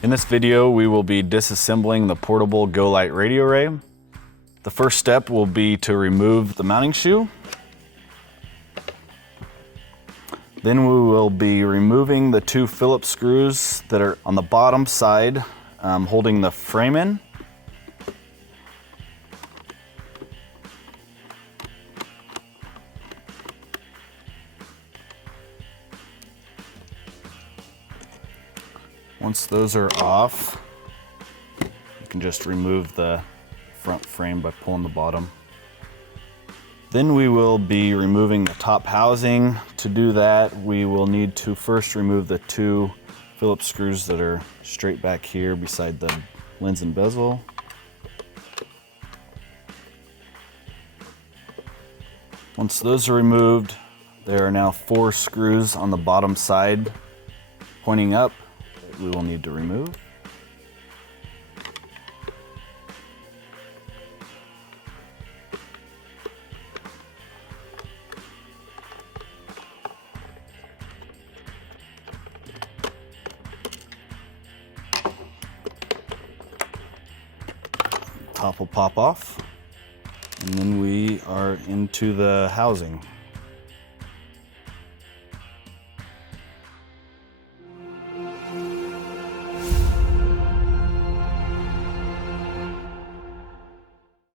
In this video, we will be disassembling the portable Golight radio array. The first step will be to remove the mounting shoe. Then we will be removing the two Phillips screws that are on the bottom side, holding the frame in. Once those are off, you can just remove the front frame by pulling the bottom. Then we will be removing the top housing. To do that, we will need to first remove the two Phillips screws that are straight back here beside the lens and bezel. Once those are removed, there are now 4 screws on the bottom side pointing up that we will need to remove. Top will pop off, and then we are into the housing.